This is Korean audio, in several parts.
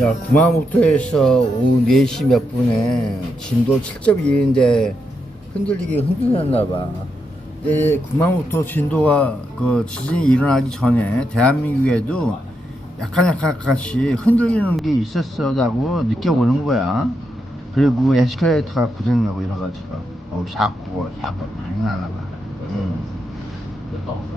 야, 구마모토에서 오후 4시 몇 분에 진도 7.1인데 흔들리긴 흔들렸나봐. 근데 구마모토 진도가 그 지진이 일어나기 전에 대한민국에도 약간씩 흔들리는 게 있었다고 느껴보는 거야. 그리고 에스컬레이터가 고장나고 이래가지고 사고 많이 나나봐.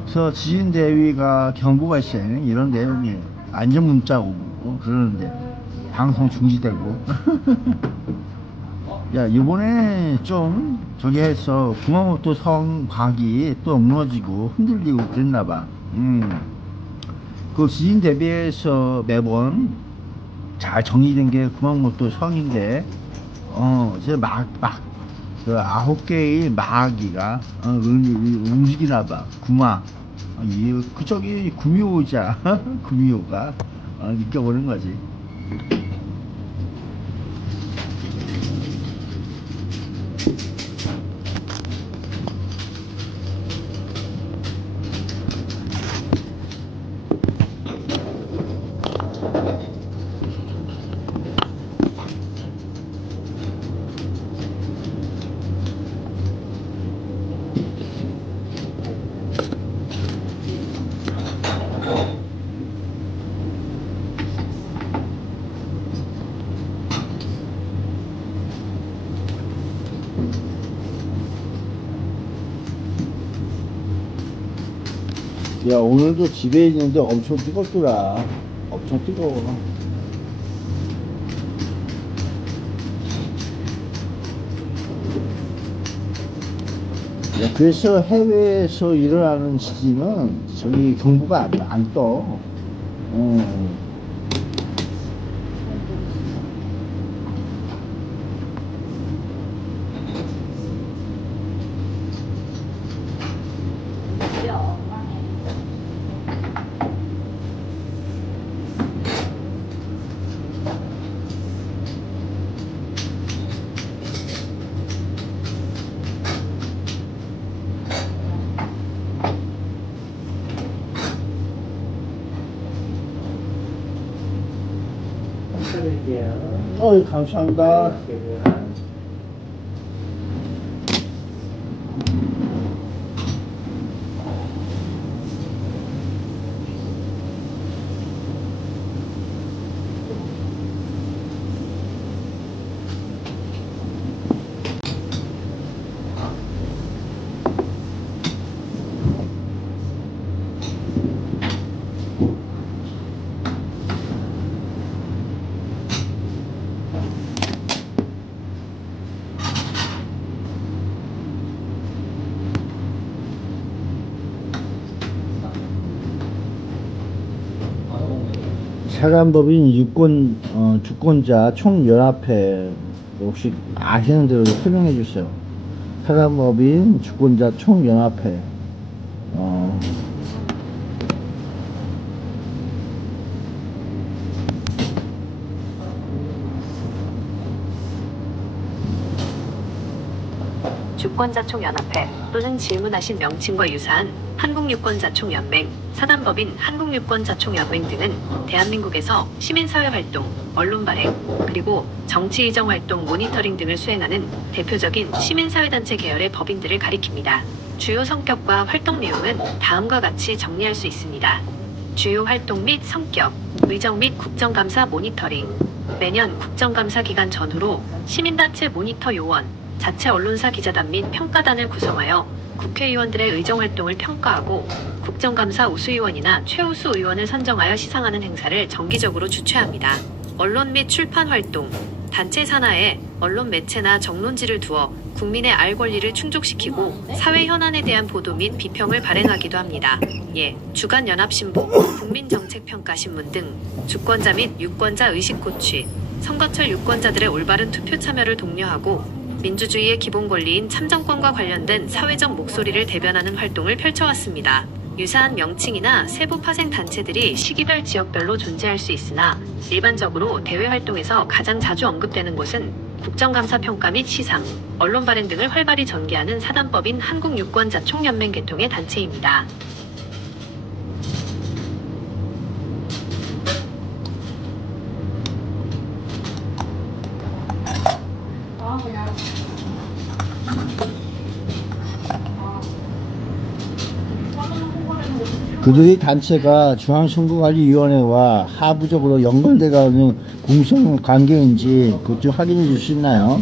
그래서 지진 대위가 경보 발생 이런 내용이 안전 문자 오고 그러는데 방송 중지되고. 야, 이번에 좀 저기 해서 구마모토 성 박이 또 무너지고 흔들리고 그랬나봐. 그 지진 대비해서 매번 잘 정리된 게 구마모토 성인데, 이제 그 9개의 마하기가 움직이나봐. 저기 구미호자, 구미호가 느껴보는 거지. 야, 오늘도 집에 있는데 엄청 뜨겁더라. 엄청 뜨거워. 야, 그래서 해외에서 일어나는 지진은 저기 경보가 안 떠. 감사합니다. 사단법인 주권자 총연합회 혹시 아시는 대로 설명해 주세요. 사단법인 주권자 총연합회. 주권자총연합회 또는 질문하신 명칭과 유사한 한국유권자총연맹, 사단법인 한국유권자총연맹 등은 대한민국에서 시민사회활동, 언론발행, 그리고 정치이정활동 모니터링 등을 수행하는 대표적인 시민사회단체 계열의 법인들을 가리킵니다. 주요 성격과 활동 내용은 다음과 같이 정리할 수 있습니다. 주요 활동 및 성격, 의정 및 국정감사 모니터링. 매년 국정감사 기간 전후로 시민단체 모니터 요원, 자체 언론사 기자단 및 평가단을 구성하여 국회의원들의 의정활동을 평가하고 국정감사 우수의원이나 최우수 의원을 선정하여 시상하는 행사를 정기적으로 주최합니다. 언론 및 출판활동, 단체 산하에 언론 매체나 정론지를 두어 국민의 알 권리를 충족시키고 사회 현안에 대한 보도 및 비평을 발행하기도 합니다. 주간 연합신보, 국민정책평가신문 등 주권자 및 유권자 의식 고취, 선거철 유권자들의 올바른 투표 참여를 독려하고 민주주의의 기본 권리인 참정권과 관련된 사회적 목소리를 대변하는 활동을 펼쳐왔습니다. 유사한 명칭이나 세부 파생 단체들이 시기별 지역별로 존재할 수 있으나 일반적으로 대외 활동에서 가장 자주 언급되는 곳은 국정감사 평가 및 시상, 언론 발행 등을 활발히 전개하는 사단법인 한국유권자총연맹 계통의 단체입니다. 그들의 단체가 중앙선거관리위원회와 하부적으로 연결돼가는 공성 관계인지 그것 좀 확인해 줄 수 있나요?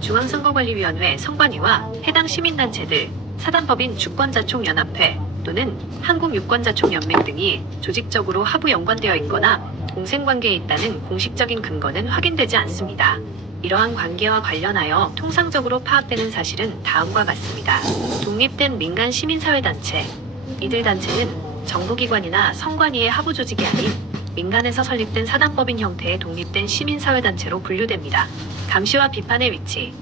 중앙선거관리위원회 선관위와 해당 시민단체들, 사단법인 주권자총연합회 또는 한국유권자총연맹 등이 조직적으로 하부 연관되어 있거나 공생관계에 있다는 공식적인 근거는 확인되지 않습니다. 이러한 관계와 관련하여 통상적으로 파악되는 사실은 다음과 같습니다. 독립된 민간 시민사회단체. 이들 단체는 정부기관이나 선관위의 하부 조직이 아닌 민간에서 설립된 사단법인 형태의 독립된 시민사회단체로 분류됩니다. 감시와 비판의 위치.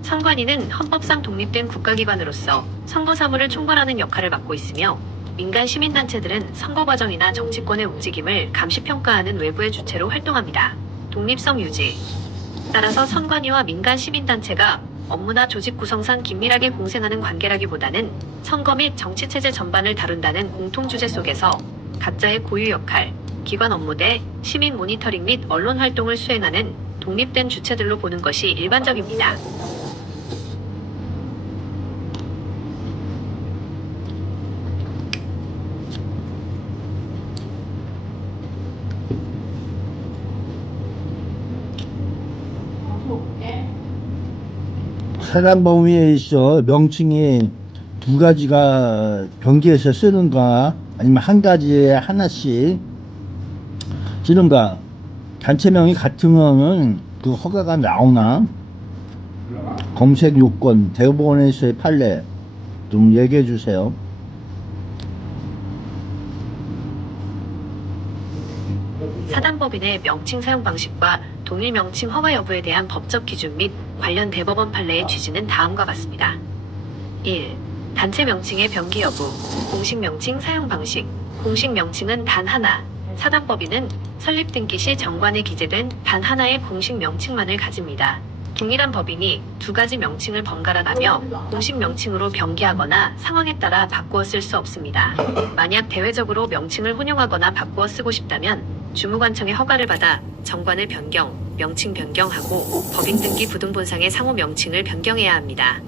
선관위는 헌법상 독립된 국가기관으로서 선거 사무를 총괄하는 역할을 맡고 있으며 민간 시민단체들은 선거 과정이나 정치권의 움직임을 감시평가하는 외부의 주체로 활동합니다. 독립성 유지. 따라서 선관위와 민간 시민단체가 업무나 조직 구성상 긴밀하게 공생하는 관계라기보다는 선거 및 정치체제 전반을 다룬다는 공통주제 속에서 각자의 고유 역할, 기관 업무대, 시민 모니터링 및 언론 활동을 수행하는 독립된 주체들로 보는 것이 일반적입니다. 사단법인에 있어 명칭이 두 가지가 병기해서 쓰는가 아니면 한 가지에 하나씩 쓰는가, 단체명이 같으면은 그 허가가 나오나, 검색 요건, 대법원에서의 판례 좀 얘기해 주세요. 사단법인의 명칭 사용 방식과 동일 명칭 허가 여부에 대한 법적 기준 및 관련 대법원 판례의 취지는 다음과 같습니다. 1. 단체 명칭의 변기 여부. 공식 명칭 사용 방식. 공식 명칭은 단 하나. 사단법인은 설립 등기 시 정관에 기재된 단 하나의 공식 명칭만을 가집니다. 동일한 법인이 두 가지 명칭을 번갈아 가며 공식 명칭으로 변기하거나 상황에 따라 바꾸어 쓸 수 없습니다. 만약 대외적으로 명칭을 혼용하거나 바꾸어 쓰고 싶다면 주무관청의 허가를 받아 정관을 변경, 명칭 변경하고 법인 등기 부등본상의 상호 명칭을 변경해야 합니다.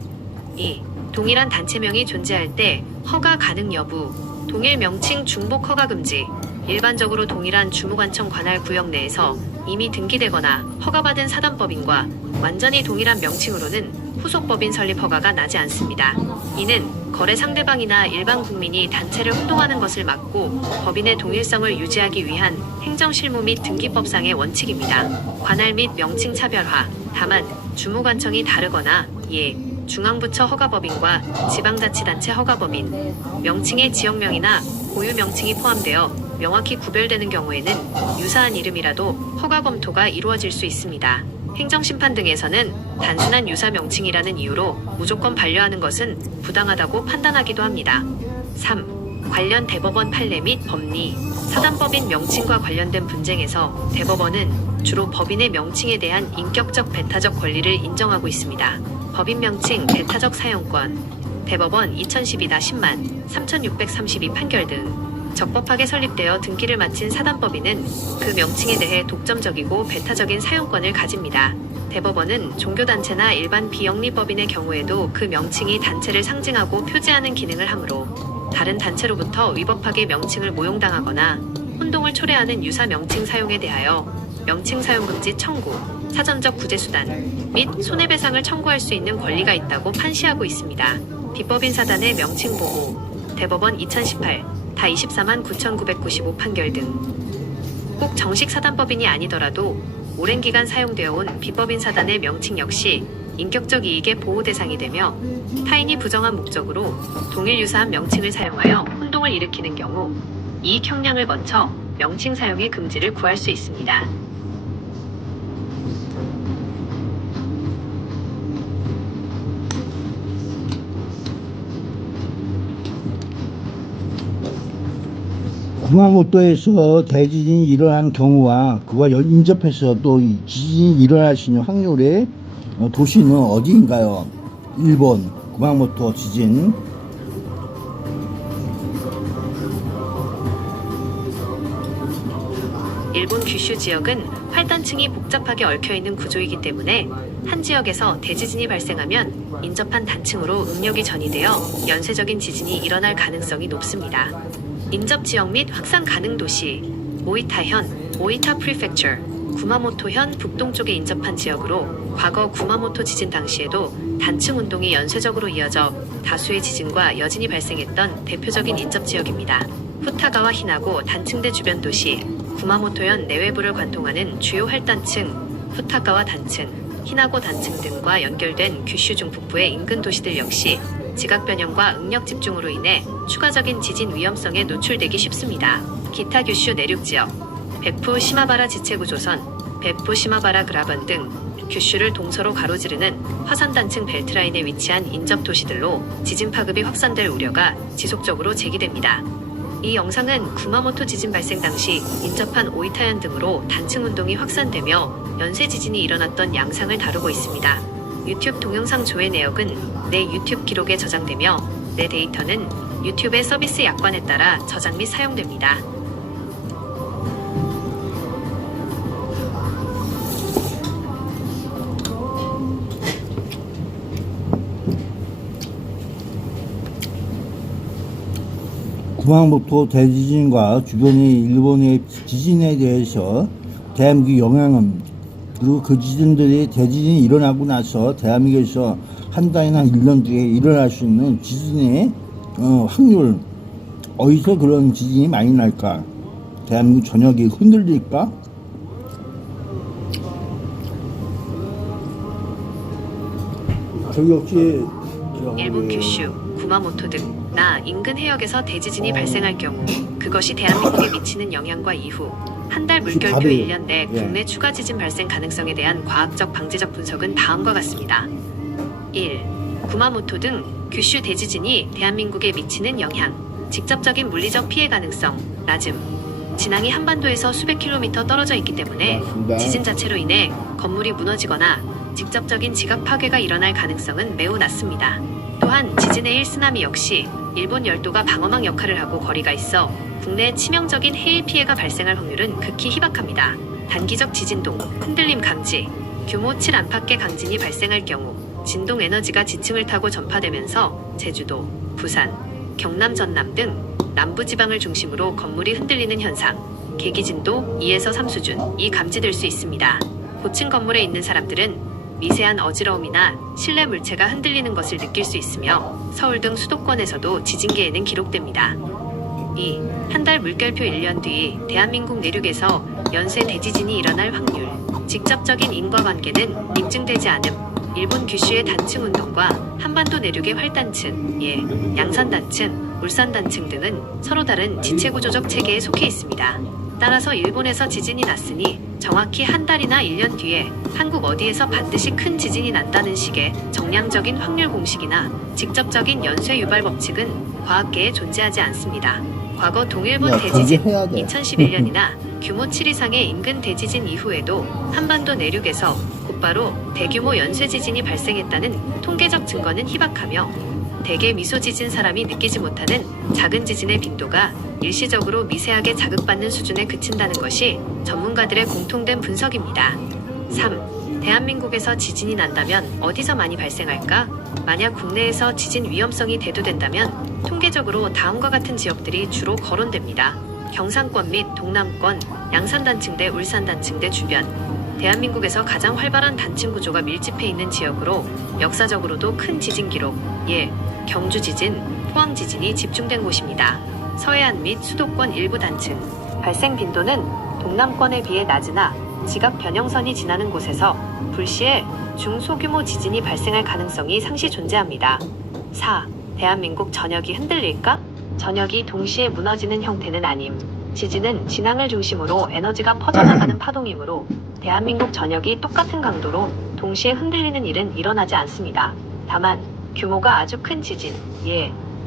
2. 동일한 단체명이 존재할 때 허가 가능 여부. 동일 명칭 중복 허가 금지. 일반적으로 동일한 주무관청 관할 구역 내에서 이미 등기되거나 허가받은 사단법인과 완전히 동일한 명칭으로는 후속법인 설립 허가가 나지 않습니다. 이는 거래 상대방이나 일반 국민이 단체를 혼동하는 것을 막고 법인의 동일성을 유지하기 위한 행정실무 및 등기법상의 원칙입니다. 관할 및 명칭 차별화. 다만 주무관청이 다르거나 중앙부처 허가법인과 지방자치단체 허가법인, 명칭의 지역명이나 고유 명칭이 포함되어 명확히 구별되는 경우에는 유사한 이름이라도 허가 검토가 이루어질 수 있습니다. 행정심판 등에서는 단순한 유사 명칭이라는 이유로 무조건 반려하는 것은 부당하다고 판단하기도 합니다. 3. 관련 대법원 판례 및 법리. 사단법인 명칭과 관련된 분쟁에서 대법원은 주로 법인의 명칭에 대한 인격적 배타적 권리를 인정하고 있습니다. 법인 명칭 배타적 사용권. 대법원 2012-10만 3632 판결 등 적법하게 설립되어 등기를 마친 사단법인은 그 명칭에 대해 독점적이고 배타적인 사용권을 가집니다. 대법원은 종교단체나 일반 비영리법인의 경우에도 그 명칭이 단체를 상징하고 표지하는 기능을 하므로 다른 단체로부터 위법하게 명칭을 모용당하거나 혼동을 초래하는 유사 명칭 사용에 대하여 명칭 사용 금지 청구, 사전적 구제수단 및 손해배상을 청구할 수 있는 권리가 있다고 판시하고 있습니다. 비법인 사단의 명칭 보호. 대법원 2018 다 24만 9,995 판결 등. 꼭 정식 사단법인이 아니더라도 오랜 기간 사용되어 온 비법인 사단의 명칭 역시 인격적 이익의 보호 대상이 되며 타인이 부정한 목적으로 동일 유사한 명칭을 사용하여 혼동을 일으키는 경우 이익 형량을 거쳐 명칭 사용의 금지를 구할 수 있습니다. 구마모토에서 대지진이 일어난 경우와 그와 인접해서 또 지진이 일어날 수 있는 확률의 도시는 어디인가요? 1번 구마모토 지진, 일본 규슈 지역은 활단층이 복잡하게 얽혀있는 구조이기 때문에 한 지역에서 대지진이 발생하면 인접한 단층으로 응력이 전이되어 연쇄적인 지진이 일어날 가능성이 높습니다. 인접 지역 및 확산 가능 도시 오이타현, 오이타 프리펙처, 구마모토현 북동쪽에 인접한 지역으로 과거 구마모토 지진 당시에도 단층 운동이 연쇄적으로 이어져 다수의 지진과 여진이 발생했던 대표적인 인접 지역입니다. 후타가와 히나고 단층대 주변 도시, 구마모토현 내외부를 관통하는 주요 활단층, 후타가와 단층, 히나고 단층 등과 연결된 규슈 중북부의 인근 도시들 역시 지각 변형과 응력 집중으로 인해 추가적인 지진 위험성에 노출되기 쉽습니다. 기타 규슈 내륙 지역, 베프 시마바라 지체구조선, 베프 시마바라 그라번 등 규슈를 동서로 가로지르는 화산단층 벨트라인에 위치한 인접 도시들로 지진 파급이 확산될 우려가 지속적으로 제기됩니다. 이 영상은 구마모토 지진 발생 당시 인접한 오이타현 등으로 단층 운동이 확산되며 연쇄 지진이 일어났던 양상을 다루고 있습니다. 유튜브 동영상 조회 내역은 내 유튜브 기록에 저장되며 내 데이터는 유튜브의 서비스 약관에 따라 저장 및 사용됩니다. 구마모토 대지진과 주변의 일본의 지진에 대해서 대한민국의 영향은, 그리고 그 지진들이 대지진이 일어나고 나서 대한민국에서 한 달이나 1년 뒤에 일어날 수 있는 지진의 확률, 어디서 그런 지진이 많이 날까? 대한민국 전역이 흔들릴까? 저기 혹시 일본 규슈, 구마모토 등 나 인근 해역에서 대지진이 발생할 경우 그것이 대한민국에 미치는 영향과 이후 한 달 물결표 1년 내 국내 추가 지진 발생 가능성에 대한 과학적 방지적 분석은 다음과 같습니다. 1. 구마모토 등 규슈 대지진이 대한민국에 미치는 영향, 직접적인 물리적 피해 가능성 낮음. 진앙이 한반도에서 수백 킬로미터 떨어져 있기 때문에 맞습니다. 지진 자체로 인해 건물이 무너지거나 직접적인 지각 파괴가 일어날 가능성은 매우 낮습니다. 또한 지진의 1쓰나미 역시 일본 열도가 방어막 역할을 하고 거리가 있어 국내에 치명적인 해일 피해가 발생할 확률은 극히 희박합니다. 단기적 지진동, 흔들림 감지, 규모 7 안팎의 강진이 발생할 경우 진동 에너지가 지층을 타고 전파되면서 제주도, 부산, 경남 전남 등 남부지방을 중심으로 건물이 흔들리는 현상, 계기진도 2에서 3수준이 감지될 수 있습니다. 고층 건물에 있는 사람들은 미세한 어지러움이나 실내 물체가 흔들리는 것을 느낄 수 있으며 서울 등 수도권에서도 지진계에는 기록됩니다. 2. 한 달 물결표 1년 뒤 대한민국 내륙에서 연쇄 대지진이 일어날 확률, 직접적인 인과관계는 입증되지 않음. 일본 규슈의 단층 운동과 한반도 내륙의 활단층, 양산단층, 울산단층 등은 서로 다른 지체구조적 체계에 속해 있습니다. 따라서 일본에서 지진이 났으니 정확히 한 달이나 1년 뒤에 한국 어디에서 반드시 큰 지진이 난다는 식의 정량적인 확률 공식이나 직접적인 연쇄 유발 법칙은 과학계에 존재하지 않습니다. 과거 동일본 대지진 2011년이나 규모 7 이상의 인근 대지진 이후에도 한반도 내륙에서 곧바로 대규모 연쇄 지진이 발생했다는 통계적 증거는 희박하며 대개 미소지진 사람이 느끼지 못하는 작은 지진의 빈도가 일시적으로 미세하게 자극받는 수준에 그친다는 것이 전문가들의 공통된 분석입니다. 3. 대한민국에서 지진이 난다면 어디서 많이 발생할까? 만약 국내에서 지진 위험성이 대두된다면 통계적으로 다음과 같은 지역들이 주로 거론됩니다. 경상권 및 동남권, 양산단층대, 울산단층대 주변. 대한민국에서 가장 활발한 단층 구조가 밀집해 있는 지역으로 역사적으로도 큰 지진 기록, 경주 지진, 포항 지진이 집중된 곳입니다. 서해안 및 수도권 일부 단층. 발생 빈도는 동남권에 비해 낮으나 지각 변형선이 지나는 곳에서 불시에 중소규모 지진이 발생할 가능성이 상시 존재합니다. 4. 대한민국 전역이 흔들릴까? 전역이 동시에 무너지는 형태는 아님. 지진은 진앙을 중심으로 에너지가 퍼져나가는 파동이므로 대한민국 전역이 똑같은 강도로 동시에 흔들리는 일은 일어나지 않습니다. 다만 규모가 아주 큰 지진,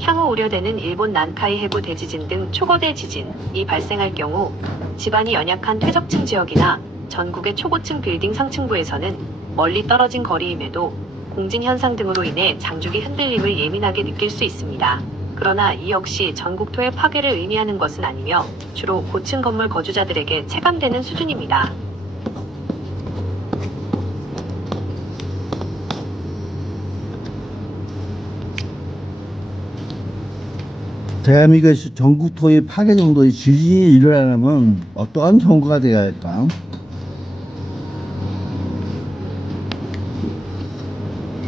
향후 우려되는 일본 난카이 해구 대지진 등 초거대 지진이 발생할 경우 지반이 연약한 퇴적층 지역이나 전국의 초고층 빌딩 상층부에서는 멀리 떨어진 거리임에도 공진 현상 등으로 인해 장죽이 흔들림을 예민하게 느낄 수 있습니다. 그러나 이 역시 전국토의 파괴를 의미하는 것은 아니며 주로 고층 건물 거주자들에게 체감되는 수준입니다. 대한민국에서 전국토의 파괴 정도의 지진이 일어나려면 어떠한 정보가 되어야 할까?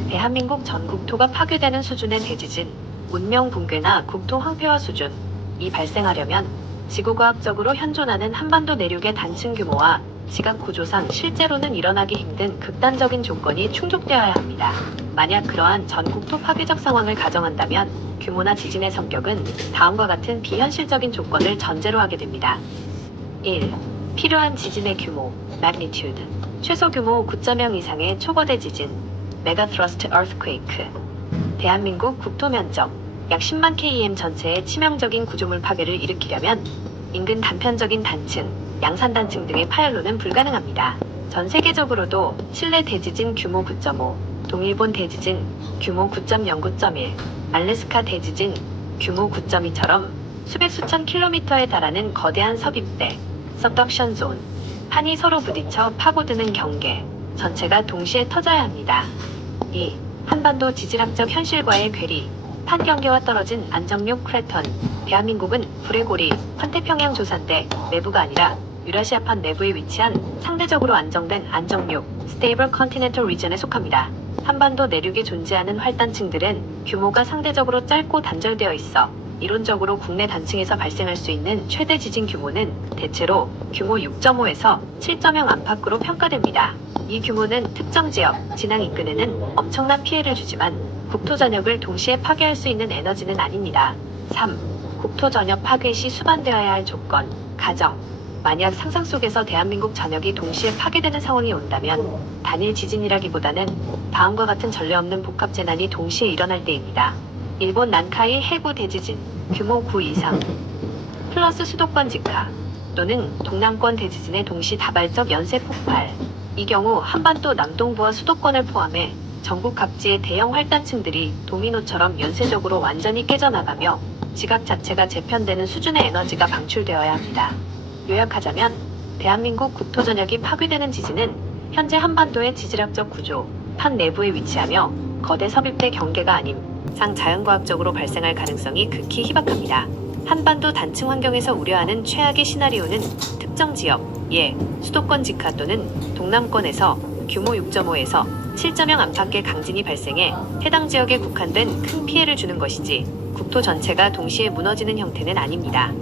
대한민국 전 국토가 파괴되는 수준의 대지진, 문명 붕괴나 국토 황폐화 수준이 발생하려면 지구과학적으로 현존하는 한반도 내륙의 단층 규모와 지각 구조상 실제로는 일어나기 힘든 극단적인 조건이 충족되어야 합니다. 만약 그러한 전 국토 파괴적 상황을 가정한다면 규모나 지진의 성격은 다음과 같은 비현실적인 조건을 전제로 하게 됩니다. 1. 필요한 지진의 규모, magnitude. 최소 규모 9.0 이상의 초거대 지진, 메가트러스트 earthquake. 대한민국 국토 면적 약 10만 km 전체의 치명적인 구조물 파괴를 일으키려면 인근 단편적인 단층, 양산 단층 등의 파열로는 불가능합니다. 전 세계적으로도 칠레 대지진 규모 9.5, 동일본 대지진 규모 9.0, 9.1, 알래스카 대지진 규모 9.2처럼 수백 수천 킬로미터에 달하는 거대한 섭입대, subduction zone, 판이 서로 부딪혀 파고드는 경계, 전체가 동시에 터져야 합니다. 2. 한반도 지질학적 현실과의 괴리, 판 경계와 떨어진 안정륙 크레턴. 대한민국은 불의 고리, 환태평양 조산대 내부가 아니라 유라시아판 내부에 위치한 상대적으로 안정된 안정륙, stable continental region에 속합니다. 한반도 내륙에 존재하는 활단층들은 규모가 상대적으로 짧고 단절되어 있어 이론적으로 국내 단층에서 발생할 수 있는 최대 지진 규모는 대체로 규모 6.5에서 7.0 안팎으로 평가됩니다. 이 규모는 특정 지역, 진앙 인근에는 엄청난 피해를 주지만 국토 전역을 동시에 파괴할 수 있는 에너지는 아닙니다. 3. 국토 전역 파괴 시 수반되어야 할 조건, 가정. 만약 상상 속에서 대한민국 전역이 동시에 파괴되는 상황이 온다면 단일 지진이라기보다는 다음과 같은 전례 없는 복합 재난이 동시에 일어날 때입니다. 일본 난카이 해구 대지진, 규모 9 이상, 플러스 수도권 직하, 또는 동남권 대지진의 동시 다발적 연쇄 폭발. 이 경우 한반도 남동부와 수도권을 포함해 전국 각지의 대형 활단층들이 도미노처럼 연쇄적으로 완전히 깨져나가며 지각 자체가 재편되는 수준의 에너지가 방출되어야 합니다. 요약하자면 대한민국 국토 전역이 파괴되는 지진은 현재 한반도의 지질학적 구조, 판 내부에 위치하며 거대 섭입대 경계가 아닌 상 자연과학적으로 발생할 가능성이 극히 희박합니다. 한반도 단층 환경에서 우려하는 최악의 시나리오는 특정 지역, 예, 수도권 직하 또는 동남권에서 규모 6.5에서 7.0 안팎의 강진이 발생해 해당 지역에 국한된 큰 피해를 주는 것이지 국토 전체가 동시에 무너지는 형태는 아닙니다.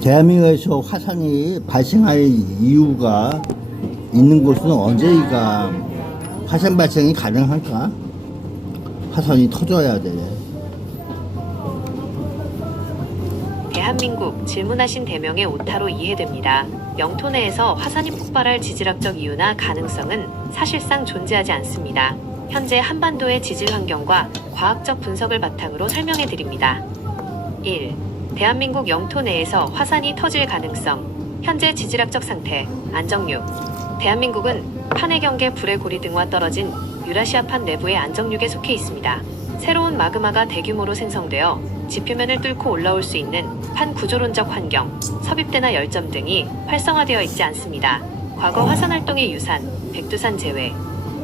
대한민국에서 화산이 발생할 이유가 있는 곳은 언제가 화산 발생이 가능할까? 화산이 터져야 돼. 대한민국 질문하신 대명의 오타로 이해됩니다. 영토 내에서 화산이 폭발할 지질학적 이유나 가능성은 사실상 존재하지 않습니다. 현재 한반도의 지질 환경과 과학적 분석을 바탕으로 설명해 드립니다. 1. 대한민국 영토 내에서 화산이 터질 가능성. 현재 지질학적 상태, 안정륙. 대한민국은 판의 경계, 불의 고리 등과 떨어진 유라시아판 내부의 안정륙에 속해 있습니다. 새로운 마그마가 대규모로 생성되어 지표면을 뚫고 올라올 수 있는 판 구조론적 환경, 섭입대나 열점 등이 활성화되어 있지 않습니다. 과거 화산활동의 유산, 백두산 제외,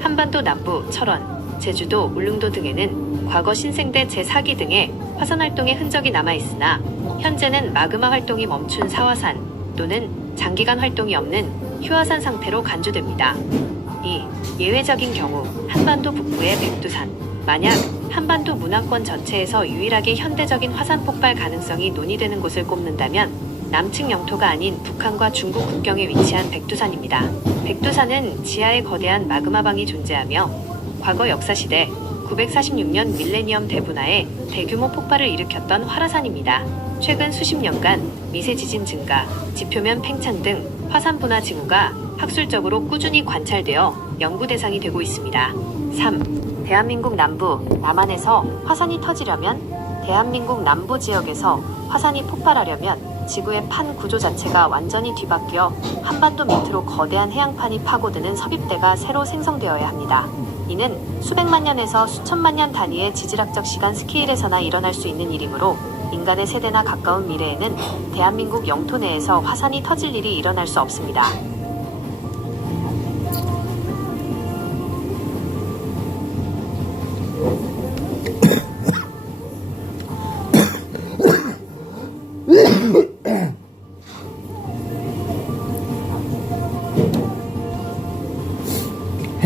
한반도 남부, 철원, 제주도, 울릉도 등에는 과거 신생대 제4기 등의 화산활동의 흔적이 남아있으나 현재는 마그마 활동이 멈춘 사화산 또는 장기간 활동이 없는 휴화산 상태로 간주됩니다. 2. 예외적인 경우 한반도 북부의 백두산. 만약 한반도 문화권 전체에서 유일하게 현대적인 화산 폭발 가능성이 논의되는 곳을 꼽는다면 남측 영토가 아닌 북한과 중국 국경에 위치한 백두산입니다. 백두산은 지하에 거대한 마그마방이 존재하며 과거 역사시대 946년 밀레니엄 대분화에 대규모 폭발을 일으켰던 활화산입니다. 최근 수십 년간 미세 지진 증가, 지표면 팽창 등 화산 분화 징후가 학술적으로 꾸준히 관찰되어 연구 대상이 되고 있습니다. 3. 대한민국 남부, 남한에서 화산이 터지려면 대한민국 남부 지역에서 화산이 폭발하려면 지구의 판 구조 자체가 완전히 뒤바뀌어 한반도 밑으로 거대한 해양판이 파고드는 섭입대가 새로 생성되어야 합니다. 이는 수백만 년에서 수천만 년 단위의 지질학적 시간 스케일에서나 일어날 수 있는 일이므로 인간의 세대나 가까운 미래에는 대한민국 영토 내에서 화산이 터질 일이 일어날 수 없습니다.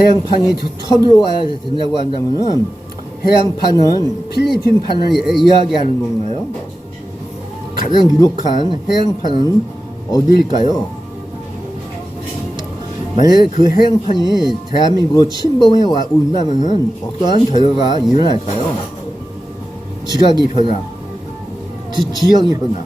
해양판이 쳐들어와야 된다고 한다면은 해양판은 필리핀판을 이야기하는 건가요? 가장 유력한 해양판은 어디일까요? 만약에 그 해양판이 대한민국으로 침범해 온다면은 어떠한 결과가 일어날까요? 지각이 변화, 지형이 변화.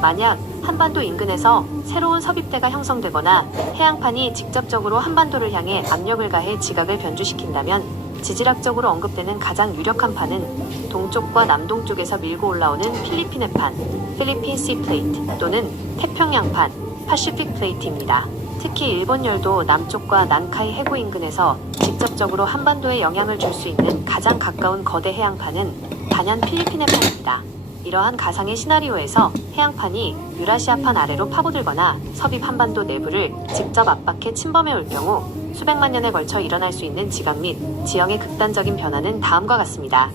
만약 한반도 인근에서 새로운 섭입대가 형성되거나 해양판이 직접적으로 한반도를 향해 압력을 가해 지각을 변주시킨다면 지질학적으로 언급되는 가장 유력한 판은 동쪽과 남동쪽에서 밀고 올라오는 필리핀의 판, 필리핀 씨 플레이트 또는 태평양판, 파시픽 플레이트입니다. 특히 일본 열도 남쪽과 난카이 해구 인근에서 직접적으로 한반도에 영향을 줄 수 있는 가장 가까운 거대 해양판은 단연 필리핀의 판입니다. 이러한 가상의 시나리오에서 해양판이 유라시아판 아래로 파고들거나 섭입 한반도 내부를 직접 압박해 침범해 올 경우 수백만 년에 걸쳐 일어날 수 있는 지각 및 지형의 극단적인 변화는 다음과 같습니다.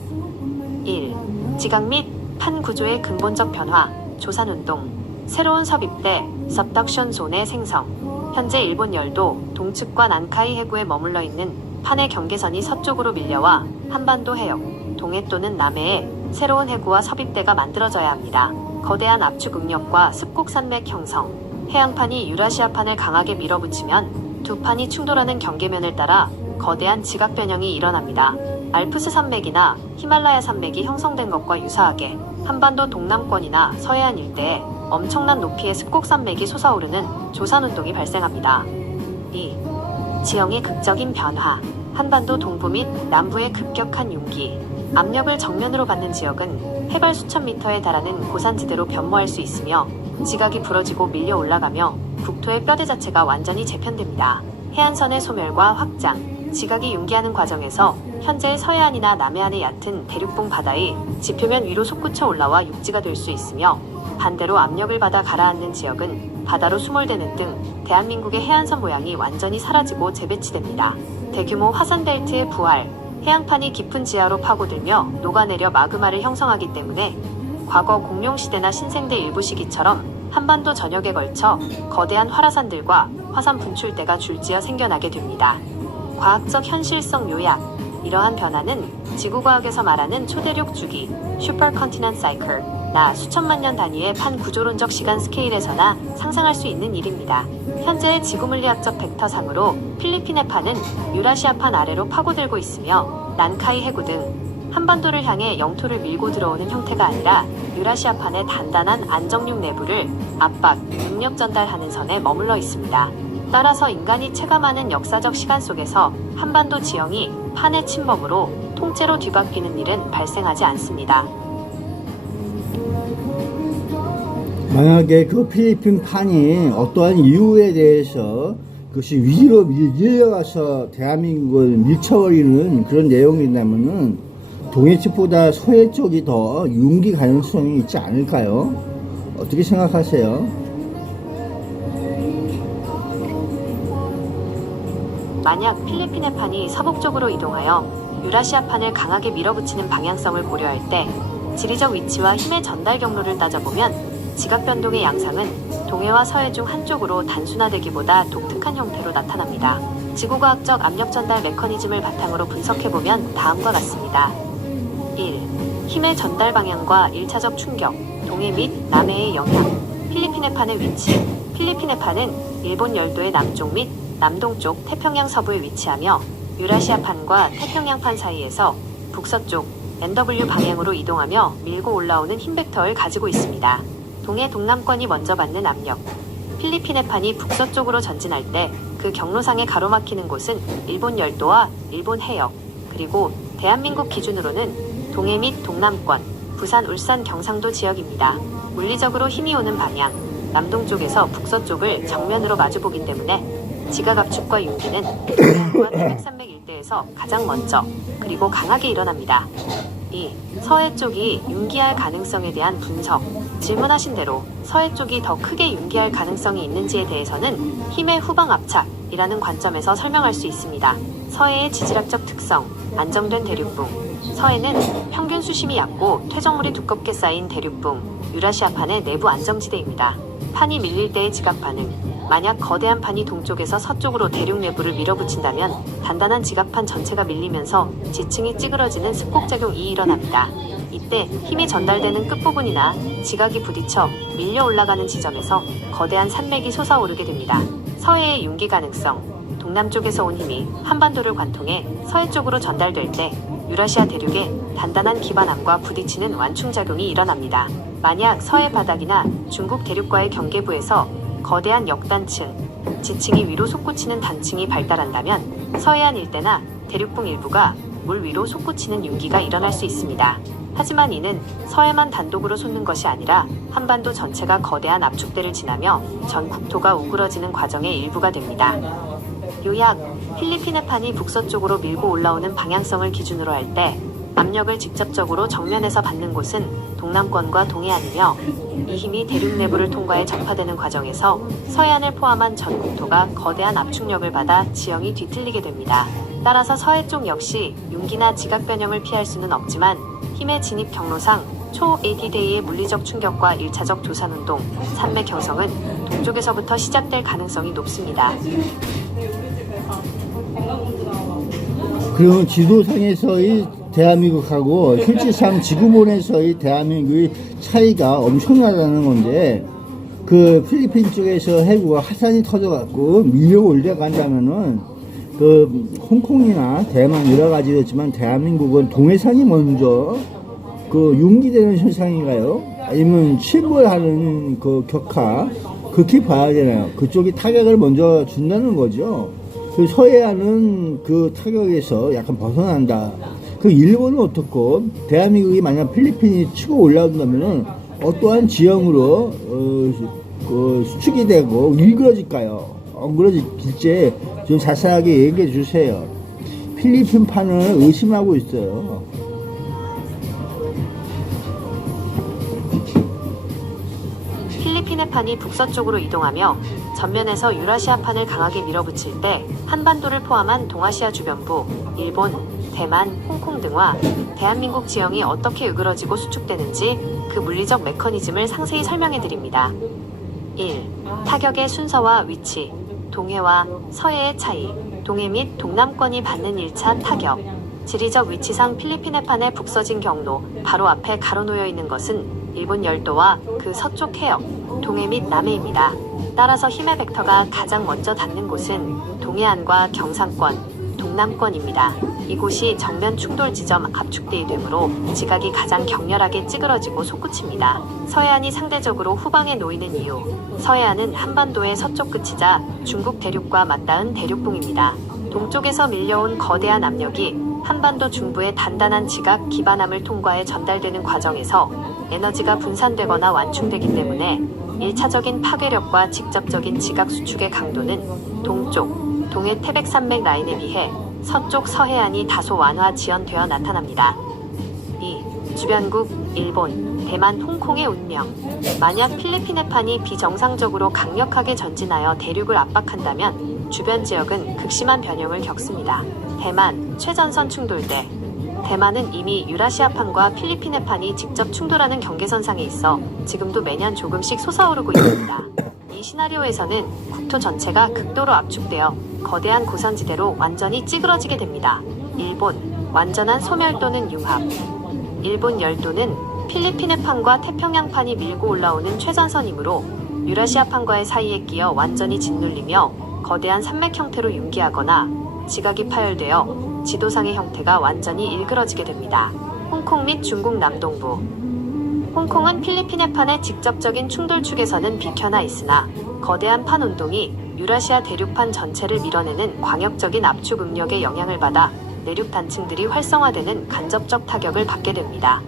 1. 지각 및 판 구조의 근본적 변화, 조산운동, 새로운 섭입대, 서브덕션 존의 생성. 현재 일본 열도 동측과 난카이 해구에 머물러 있는 판의 경계선이 서쪽으로 밀려와 한반도 해역, 동해 또는 남해에 새로운 해구와 섭입대가 만들어져야 합니다. 거대한 압축 응력과 습곡 산맥 형성, 해양판이 유라시아판을 강하게 밀어붙이면 두 판이 충돌하는 경계면을 따라 거대한 지각 변형이 일어납니다. 알프스 산맥이나 히말라야 산맥이 형성된 것과 유사하게 한반도 동남권이나 서해안 일대에 엄청난 높이의 습곡 산맥이 솟아오르는 조산운동이 발생합니다. 2. 지형의 극적인 변화, 한반도 동부 및 남부의 급격한 융기, 압력을 정면으로 받는 지역은 해발 수천 미터에 달하는 고산지대로 변모할 수 있으며 지각이 부러지고 밀려 올라가며 국토의 뼈대 자체가 완전히 재편됩니다. 해안선의 소멸과 확장, 지각이 융기하는 과정에서 현재의 서해안이나 남해안의 얕은 대륙봉 바다의 지표면 위로 솟구쳐 올라와 육지가 될 수 있으며 반대로 압력을 받아 가라앉는 지역은 바다로 수몰되는 등 대한민국의 해안선 모양이 완전히 사라지고 재배치됩니다. 대규모 화산벨트의 부활, 해양판이 깊은 지하로 파고들며 녹아내려 마그마를 형성하기 때문에 과거 공룡시대나 신생대 일부 시기처럼 한반도 전역에 걸쳐 거대한 활화산들과 화산 분출대가 줄지어 생겨나게 됩니다. 과학적 현실성 요약, 이러한 변화는 지구과학에서 말하는 초대륙 주기, 슈퍼컨티넌트 사이클, 나 수천만 년 단위의 판 구조론적 시간 스케일에서나 상상할 수 있는 일입니다. 현재의 지구물리학적 벡터상으로 필리핀의 판은 유라시아판 아래로 파고들고 있으며 난카이 해구 등 한반도를 향해 영토를 밀고 들어오는 형태가 아니라 유라시아판의 단단한 안정륙 내부를 압박, 능력 전달하는 선에 머물러 있습니다. 따라서 인간이 체감하는 역사적 시간 속에서 한반도 지형이 판의 침범으로 통째로 뒤바뀌는 일은 발생하지 않습니다. 만약에 그 필리핀 판이 어떠한 이유에 대해서 그것이 위로 밀려가서 대한민국을 밀쳐버리는 그런 내용이라면은 동해 쪽보다 서해 쪽이 더 융기 가능성이 있지 않을까요? 어떻게 생각하세요? 만약 필리핀의 판이 서북쪽으로 이동하여 유라시아판을 강하게 밀어붙이는 방향성을 고려할 때 지리적 위치와 힘의 전달 경로를 따져보면 지각 변동의 양상은 동해와 서해 중 한쪽으로 단순화되기보다 독특한 형태로 나타납니다. 지구과학적 압력 전달 메커니즘을 바탕으로 분석해보면 다음과 같습니다. 1. 힘의 전달 방향과 1차적 충격, 동해 및 남해의 영향, 필리핀의 판의 위치. 필리핀의 판은 일본 열도의 남쪽 및 남동쪽 태평양 서부에 위치하며 유라시아판과 태평양판 사이에서 북서쪽 NW 방향으로 이동하며 밀고 올라오는 힘 벡터를 가지고 있습니다. 동해 동남권이 먼저 받는 압력. 필리핀의 판이 북서쪽으로 전진할 때 그 경로상에 가로막히는 곳은 일본 열도와 일본 해역, 그리고 대한민국 기준으로는 동해 및 동남권, 부산, 울산, 경상도 지역입니다. 물리적으로 힘이 오는 방향, 남동쪽에서 북서쪽을 정면으로 마주보기 때문에 지각 압축과 융기는 동해안과 태백산맥 일대에서 가장 먼저, 그리고 강하게 일어납니다. 2. 서해 쪽이 융기할 가능성에 대한 분석. 질문하신 대로 서해 쪽이 더 크게 융기할 가능성이 있는지에 대해서는 힘의 후방 압착이라는 관점에서 설명할 수 있습니다. 서해의 지질학적 특성, 안정된 대륙붕, 서해는 평균 수심이 얕고 퇴적물이 두껍게 쌓인 대륙붕, 유라시아판의 내부 안정지대입니다. 판이 밀릴 때의 지각 반응. 만약 거대한 판이 동쪽에서 서쪽으로 대륙 내부를 밀어붙인다면 단단한 지각판 전체가 밀리면서 지층이 찌그러지는 습곡작용이 일어납니다. 이때 힘이 전달되는 끝부분이나 지각이 부딪혀 밀려 올라가는 지점에서 거대한 산맥이 솟아오르게 됩니다. 서해의 융기 가능성. 동남쪽에서 온 힘이 한반도를 관통해 서해 쪽으로 전달될 때 유라시아 대륙에 단단한 기반함과 부딪히는 완충작용이 일어납니다. 만약 서해 바닥이나 중국 대륙과의 경계부에서 거대한 역단층, 지층이 위로 솟구치는 단층이 발달한다면 서해안 일대나 대륙붕 일부가 물 위로 솟구치는 융기가 일어날 수 있습니다. 하지만 이는 서해만 단독으로 솟는 것이 아니라 한반도 전체가 거대한 압축대를 지나며 전 국토가 우그러지는 과정의 일부가 됩니다. 요약, 필리핀의 판이 북서쪽으로 밀고 올라오는 방향성을 기준으로 할 때 압력을 직접적으로 정면에서 받는 곳은 동남권과 동해안이며 이 힘이 대륙 내부를 통과해 전파되는 과정에서 서해안을 포함한 전 국토가 거대한 압축력을 받아 지형이 뒤틀리게 됩니다. 따라서 서해 쪽 역시 융기나 지각 변형을 피할 수는 없지만 힘의 진입 경로상 초-AD-데이의 물리적 충격과 1차적 도산운동, 산맥 형성은 동쪽에서부터 시작될 가능성이 높습니다. 그러면 지도상에서의 대한민국하고 실질상 지구본에서의 대한민국의 차이가 엄청나다는 건데, 그 필리핀 쪽에서 해구가 화산이 터져갖고 밀려 올라간다면은 그 홍콩이나 대만 여러 가지도 있지만 대한민국은 동해상이 먼저 그 융기되는 현상인가요? 아니면 침몰하는 그 격화, 그렇게 봐야 되나요? 그쪽이 타격을 먼저 준다는 거죠. 그 서해안은 그 타격에서 약간 벗어난다. 그 일본은 어떻고, 대한민국이 만약 필리핀이 치고 올라온다면은 어떠한 지형으로 그 수축이 되고 일그러질까요? 안 그러질지 좀 자세하게 얘기해 주세요. 필리핀 판을 의심하고 있어요. 필리핀의 판이 북서쪽으로 이동하며 전면에서 유라시아판을 강하게 밀어붙일 때 한반도를 포함한 동아시아 주변부, 일본, 대만, 홍콩 등과 대한민국 지형이 어떻게 으그러지고 수축되는지 그 물리적 메커니즘을 상세히 설명해 드립니다. 1. 타격의 순서와 위치. 동해와 서해의 차이. 동해 및 동남권이 받는 1차 타격. 지리적 위치상 필리핀의 판의 북서진 경로, 바로 앞에 가로놓여 있는 것은 일본 열도와 그 서쪽 해역, 동해 및 남해입니다. 따라서 힘의 벡터가 가장 먼저 닿는 곳은 동해안과 경상권, 동남권입니다. 이곳이 정면 충돌 지점 압축대이 되므로 지각이 가장 격렬하게 찌그러지고 솟구칩니다. 서해안이 상대적으로 후방에 놓이는 이유. 서해안은 한반도의 서쪽 끝이자 중국 대륙과 맞닿은 대륙봉입니다. 동쪽에서 밀려온 거대한 압력이 한반도 중부의 단단한 지각 기반함을 통과해 전달되는 과정에서 에너지가 분산되거나 완충되기 때문에 1차적인 파괴력과 직접적인 지각 수축의 강도는 동쪽, 동해 태백산맥 라인에 비해 서쪽 서해안이 다소 완화 지연되어 나타납니다. 2. 주변국, 일본, 대만, 홍콩의 운명. 만약 필리핀의 판이 비정상적으로 강력하게 전진하여 대륙을 압박한다면 주변 지역은 극심한 변형을 겪습니다. 대만, 최전선 충돌대. 대만은 이미 유라시아판과 필리핀의 판이 직접 충돌하는 경계선상에 있어 지금도 매년 조금씩 솟아오르고 있습니다. 이 시나리오에서는 국토 전체가 극도로 압축되어 거대한 고산지대로 완전히 찌그러지게 됩니다. 일본, 완전한 소멸 또는 융합. 일본 열도는 필리핀의 판과 태평양판이 밀고 올라오는 최전선이므로 유라시아판과의 사이에 끼어 완전히 짓눌리며 거대한 산맥 형태로 융기하거나 지각이 파열되어 지도상의 형태가 완전히 일그러지게 됩니다. 홍콩 및 중국 남동부. 홍콩은 필리핀의 판의 직접적인 충돌축에서는 비켜나 있으나 거대한 판 운동이 유라시아 대륙판 전체를 밀어내는 광역적인 압축 응력의 영향을 받아 내륙 단층들이 활성화되는 간접적 타격을 받게 됩니다.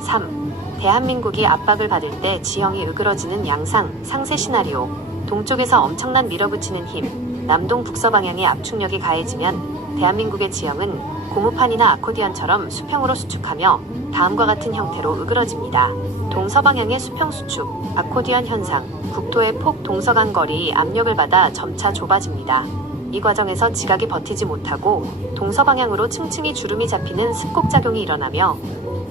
3. 대한민국이 압박을 받을 때 지형이 으그러지는 양상, 상세 시나리오. 동쪽에서 엄청난 밀어붙이는 힘, 남동 북서 방향의 압축력이 가해지면 대한민국의 지형은 고무판이나 아코디언처럼 수평으로 수축하며 다음과 같은 형태로 으그러집니다. 동서방향의 수평 수축, 아코디언 현상. 국토의 폭 동서간 거리 압력을 받아 점차 좁아집니다. 이 과정에서 지각이 버티지 못하고 동서방향으로 층층이 주름이 잡히는 습곡작용이 일어나며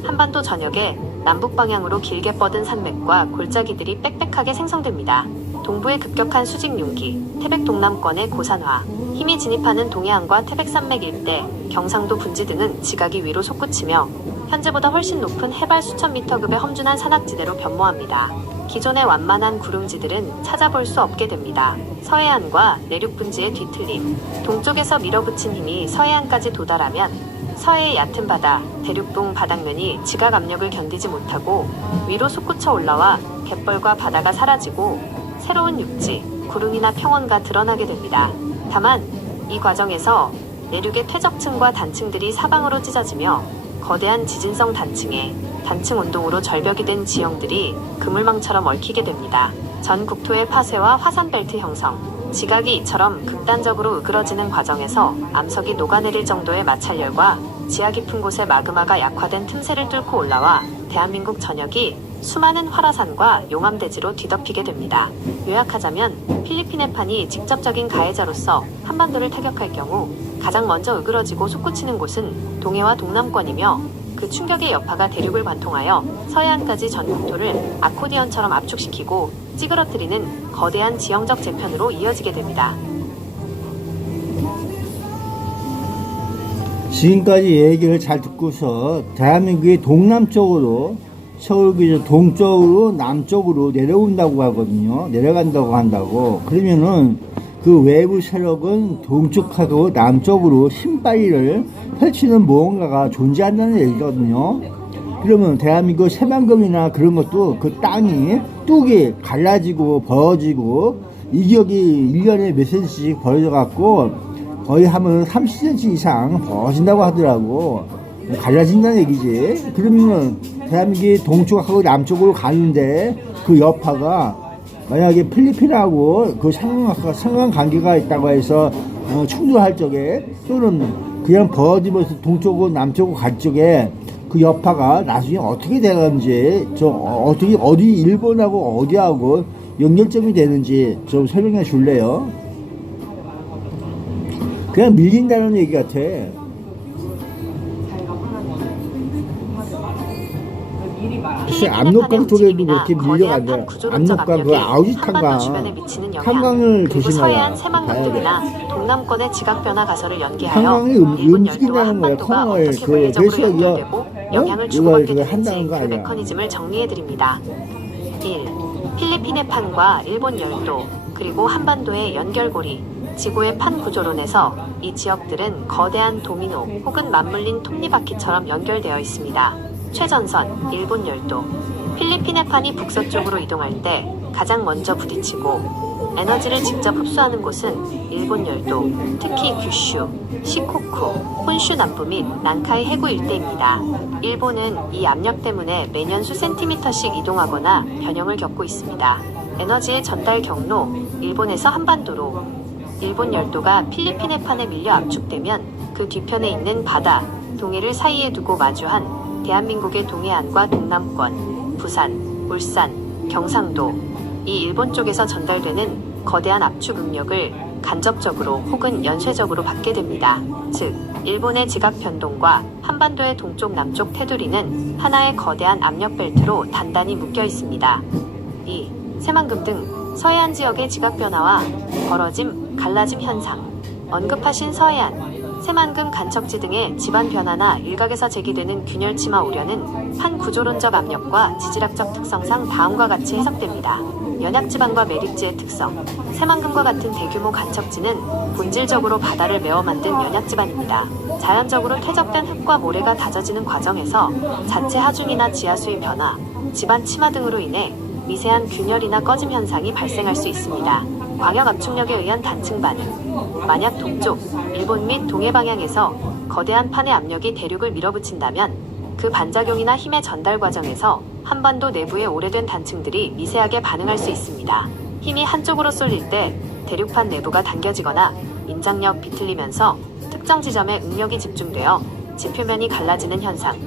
한반도 전역에 남북 방향으로 길게 뻗은 산맥과 골짜기들이 빽빽하게 생성됩니다. 동부의 급격한 수직 융기, 태백 동남권의 고산화, 힘이 진입하는 동해안과 태백산맥 일대, 경상도 분지 등은 지각이 위로 솟구치며 현재보다 훨씬 높은 해발 수천 미터급의 험준한 산악지대로 변모합니다. 기존의 완만한 구름지들은 찾아볼 수 없게 됩니다. 서해안과 내륙 분지의 뒤틀림, 동쪽에서 밀어붙인 힘이 서해안까지 도달하면 서해의 얕은 바다, 대륙동 바닥면이 지각 압력을 견디지 못하고 위로 솟구쳐 올라와 갯벌과 바다가 사라지고 새로운 육지, 구릉이나 평원가 드러나게 됩니다. 다만 이 과정에서 내륙의 퇴적층과 단층들이 사방으로 찢어지며 거대한 지진성 단층에 단층 운동으로 절벽이 된 지형들이 그물망처럼 얽히게 됩니다. 전 국토의 파쇄와 화산벨트 형성, 지각이 이처럼 극단적으로 으그러지는 과정에서 암석이 녹아내릴 정도의 마찰열과 지하 깊은 곳에 마그마가 약화된 틈새를 뚫고 올라와 대한민국 전역이 수많은 활화산과 용암대지로 뒤덮이게 됩니다. 요약하자면 필리핀의 판이 직접적인 가해자로서 한반도를 타격할 경우 가장 먼저 으그러지고 솟구치는 곳은 동해와 동남권이며 그 충격의 여파가 대륙을 관통하여 서해안까지 전 국토를 아코디언처럼 압축시키고 찌그러뜨리는 거대한 지형적 재편으로 이어지게 됩니다. 지금까지 얘기를 잘 듣고서 대한민국의 동남쪽으로 서울 기준 동쪽으로 남쪽으로 내려온다고 하거든요. 내려간다고 한다고. 그러면은 그 외부 세력은 동쪽하고 남쪽으로 신바위를 펼치는 무언가가 존재한다는 얘기거든요. 그러면 대한민국 새만금이나 그런 것도 그 땅이 뚝이 갈라지고 벌어지고 이격이 1년에 몇 cm씩 벌어져 갖고 거의 하면 30cm 이상 벌어진다고 하더라고. 갈라진다는 얘기지. 그러면 대한민국이 동쪽하고 남쪽으로 가는데 그 여파가 만약에 필리핀하고 그 상관관계가 있다고 해서 충돌할 적에 또는 그냥 벌어지면서 동쪽으로 남쪽으로 갈 적에 그 여파가 나중에 어떻게 되는지 어떻게 어디 일본하고 어디하고 연결점이 되는지 좀 설명해 줄래요? 그냥 밀린다는 얘기 같아. 글쎄 압록강 쪽에도 그렇게 밀려간다. 압록강 그 아우지탄강 탄강을 조심해야 새만금 등이나 동남권의 지각 변화 가설을 연계하여 탄강이 움직인다는 거야. 콩을 그래서 이거 영향을 주고받게 되는지 그 메커니즘을 정리해 드립니다. 1. 필리핀의 판과 일본 열도 그리고 한반도의 연결고리 지구의 판 구조론에서 이 지역들은 거대한 도미노 혹은 맞물린 톱니바퀴처럼 연결되어 있습니다. 최전선, 일본 열도. 필리핀의 판이 북서쪽으로 이동할 때 가장 먼저 부딪히고 에너지를 직접 흡수하는 곳은 일본 열도, 특히 규슈, 시코쿠, 혼슈 남부 및 난카이 해구 일대입니다. 일본은 이 압력 때문에 매년 수 센티미터씩 이동하거나 변형을 겪고 있습니다. 에너지의 전달 경로, 일본에서 한반도로. 일본 열도가 필리핀의 판에 밀려 압축되면 그 뒤편에 있는 바다, 동해를 사이에 두고 마주한 대한민국의 동해안과 동남권, 부산, 울산, 경상도, 이 일본 쪽에서 전달되는 거대한 압축 응력을 간접적으로 혹은 연쇄적으로 받게 됩니다. 즉, 일본의 지각 변동과 한반도의 동쪽 남쪽 테두리는 하나의 거대한 압력 벨트로 단단히 묶여 있습니다. 2. 새만금 등 서해안 지역의 지각 변화와 벌어짐, 갈라짐 현상. 언급하신 서해안, 새만금 간척지 등의 지반 변화나 일각에서 제기되는 균열 침하 우려는 판 구조론적 압력과 지질학적 특성상 다음과 같이 해석됩니다. 연약지방과 매립지의 특성. 새만금과 같은 대규모 간척지는 본질적으로 바다를 메워 만든 연약지반입니다. 자연적으로 퇴적된 흙과 모래가 다져지는 과정에서 자체 하중이나 지하수의 변화, 지반 침하 등으로 인해 미세한 균열이나 꺼짐 현상이 발생할 수 있습니다. 광역 압축력에 의한 단층 반응. 만약 동쪽, 일본 및 동해 방향에서 거대한 판의 압력이 대륙을 밀어붙인다면 그 반작용이나 힘의 전달 과정에서 한반도 내부의 오래된 단층들이 미세하게 반응할 수 있습니다. 힘이 한쪽으로 쏠릴 때 대륙판 내부가 당겨지거나 인장력 비틀리면서 특정 지점에 응력이 집중되어 지표면이 갈라지는 현상,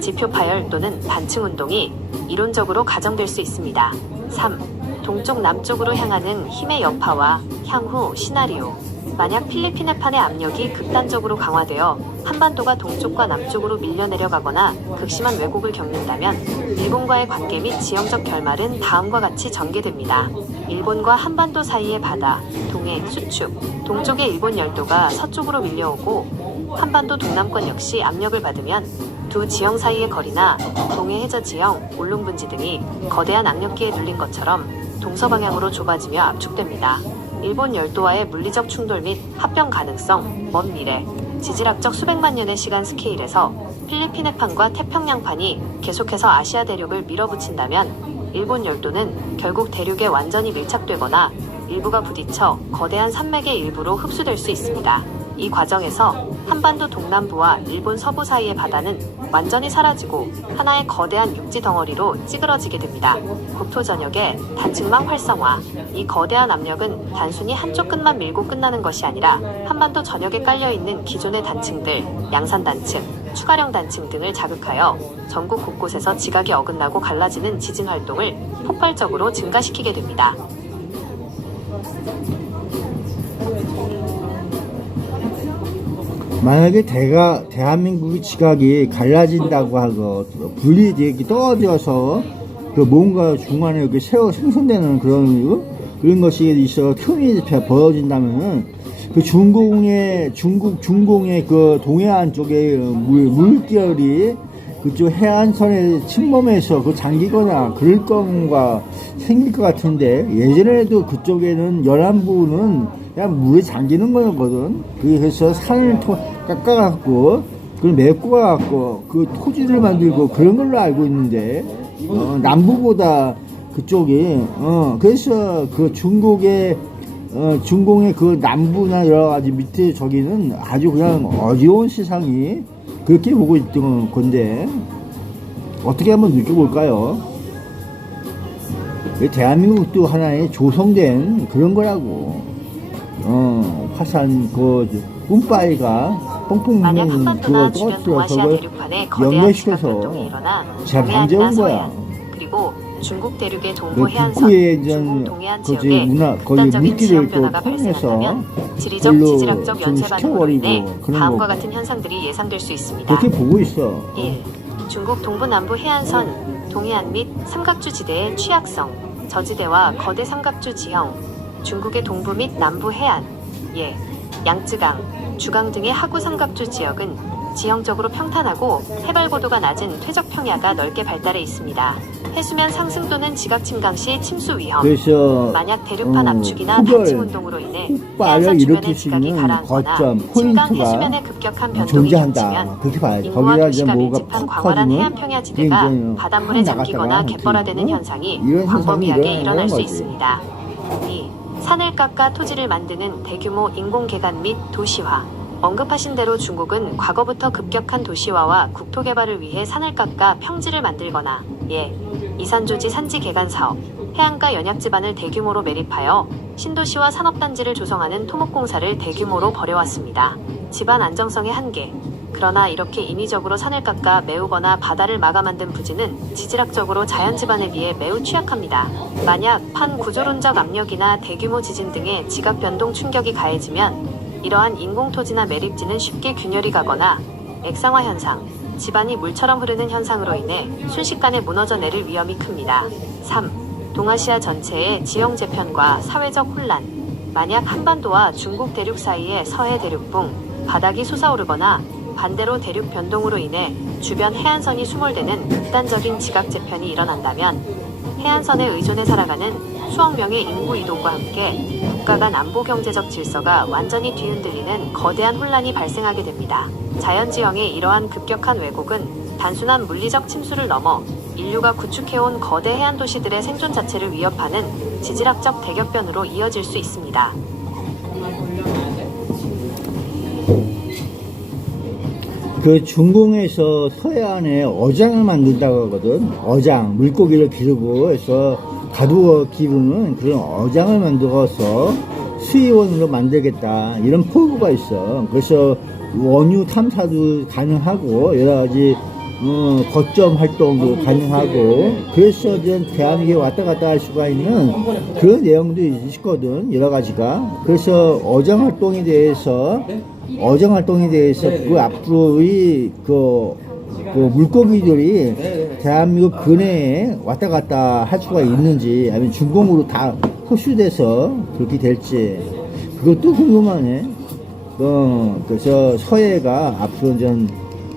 지표 파열 또는 단층 운동이 이론적으로 가정될 수 있습니다. 3. 동쪽 남쪽으로 향하는 힘의 여파와 향후 시나리오. 만약 필리핀해판의 압력이 극단적으로 강화되어 한반도가 동쪽과 남쪽으로 밀려내려가거나 극심한 왜곡을 겪는다면 일본과의 관계 및 지형적 결말은 다음과 같이 전개됩니다. 일본과 한반도 사이의 바다, 동해, 수축, 동쪽의 일본 열도가 서쪽으로 밀려오고 한반도 동남권 역시 압력을 받으면 두 지형 사이의 거리나 동해 해저 지형, 울릉분지 등이 거대한 압력기에 눌린 것처럼 동서방향으로 좁아지며 압축됩니다. 일본 열도와의 물리적 충돌 및 합병 가능성, 먼 미래, 지질학적 수백만 년의 시간 스케일에서 필리핀해판과 태평양판이 계속해서 아시아 대륙을 밀어붙인다면 일본 열도는 결국 대륙에 완전히 밀착되거나 일부가 부딪혀 거대한 산맥의 일부로 흡수될 수 있습니다. 이 과정에서 한반도 동남부와 일본 서부 사이의 바다는 완전히 사라지고 하나의 거대한 육지 덩어리로 찌그러지게 됩니다. 국토 전역의 단층망 활성화. 이 거대한 압력은 단순히 한쪽 끝만 밀고 끝나는 것이 아니라 한반도 전역에 깔려있는 기존의 단층들, 양산 단층, 추가령 단층 등을 자극하여 전국 곳곳에서 지각이 어긋나고 갈라지는 지진 활동을 폭발적으로 증가시키게 됩니다. 만약에 대한민국의 지각이 갈라진다고 하고 분리되기 떨어져서 그 뭔가 중간에 이렇게 생성되는 그런 것이 있어 틈이 벌어진다면 그 중공의 그 동해안 쪽의 물결이 그쪽 해안선에 침범해서 그 잠기거나 그럴 건가 생길 것 같은데, 예전에도 그쪽에는 연안부는 그냥 물에 잠기는 거였거든. 그래서 산을 깎아갖고 그걸 메꿔갖고 그 토지를 만들고 그런 걸로 알고 있는데, 남부보다 그쪽이 그래서 그 중공의 그 남부나 여러 가지 밑에 저기는 아주 그냥 어려운 세상이 그렇게 보고 있던 건데, 어떻게 한번 느껴볼까요? 대한민국도 하나의 조성된 그런 거라고. 화산 꿈바위가 뽕뽕 만약 있는 한반도나 그거 주변 동아시아 그걸 대륙판에 거대한 연결시켜서 지각변동이 일어나 잘 동해안이나 만져온 거야. 서해안, 그리고 중국 대륙의 그 동부 해안선, 북부의 중국 동해안 거기 지역에 거기 극단적인 물기를 지형 또 변화가 통해서 발생한다면 지리적, 별로 지질학적 좀 연쇄 반응으로 인해 시켜버리고 그런 다음과 거 같은 현상들이 예상될 수 있습니다. 그렇게 보고 있어. 1. 중국 동부 남부 해안선, 동해안 및 삼각주 지대의 취약성, 저지대와 거대 삼각주 지형, 중국의 동부 및 남부 해안, 예, 양쯔강, 주강 등의 하구 삼각주 지역은 지형적으로 평탄하고 해발 고도가 낮은 퇴적 평야가 넓게 발달해 있습니다. 해수면 상승 또는 지각 침강 시 침수 위험. 그래서 만약 대륙판 압축이나 후별, 단층 운동으로 인해 흑발을 해안선 주변의 일으킬 수 지각이 있는 가라앉거나 거점, 침강 포인트가 해수면의 급격한 변동이 존재한다. 겹치면 그렇게 봐야지. 인구와 거기다 이제 도시가 뭐가 밀집한 푹 광활한 터지면 해안 평야지대가 이제 바닷물에 확 잠기거나 나갔다가 갯벌화되는 또 현상이 이런 현상이 광범위하게 일어날 수 거지. 있습니다. 2. 산을 깎아 토지를 만드는 대규모 인공개간 및 도시화. 언급하신 대로 중국은 과거부터 급격한 도시화와 국토 개발을 위해 산을 깎아 평지를 만들거나, 예, 이산조지 산지 개간 사업, 해안가 연약 지반을 대규모로 매립하여 신도시와 산업단지를 조성하는 토목공사를 대규모로 벌여왔습니다. 지반 안정성의 한계. 그러나 이렇게 인위적으로 산을 깎아 메우거나 바다를 막아 만든 부지는 지질학적으로 자연 지반에 비해 매우 취약합니다. 만약 판구조론적 압력이나 대규모 지진 등의 지각 변동 충격이 가해지면 이러한 인공토지나 매립지는 쉽게 균열이 가거나 액상화 현상, 지반이 물처럼 흐르는 현상으로 인해 순식간에 무너져 내릴 위험이 큽니다. 3. 동아시아 전체의 지형 재편과 사회적 혼란. 만약 한반도와 중국 대륙 사이의 서해 대륙붕, 바닥이 솟아오르거나 반대로 대륙 변동으로 인해 주변 해안선이 수몰되는 극단적인 지각 재편이 일어난다면 해안선에 의존해 살아가는 수억 명의 인구 이동과 함께 국가 간 안보 경제적 질서가 완전히 뒤흔들리는 거대한 혼란이 발생하게 됩니다. 자연지형의 이러한 급격한 왜곡은 단순한 물리적 침수를 넘어 인류가 구축해온 거대 해안 도시들의 생존 자체를 위협하는 지질학적 대격변으로 이어질 수 있습니다. 그 중공에서 서해안에 어장을 만든다고 하거든. 어장, 물고기를 기르고 해서 가두어 기르는 그런 어장을 만들어서 수의원으로 만들겠다, 이런 포부가 있어. 그래서 원유 탐사도 가능하고 여러 가지 거점 활동도 가능하고 그래서 이제 대한민국에 왔다 갔다 할 수가 있는 그런 내용도 있거든 여러 가지가. 그래서 어장 활동에 대해서 그 앞으로의 그 물고기들이 대한민국 근해에 왔다 갔다 할 수가 있는지 아니면 중공으로 다 흡수돼서 그렇게 될지 그것도 궁금하네. 그래서 서해가 앞으로 좀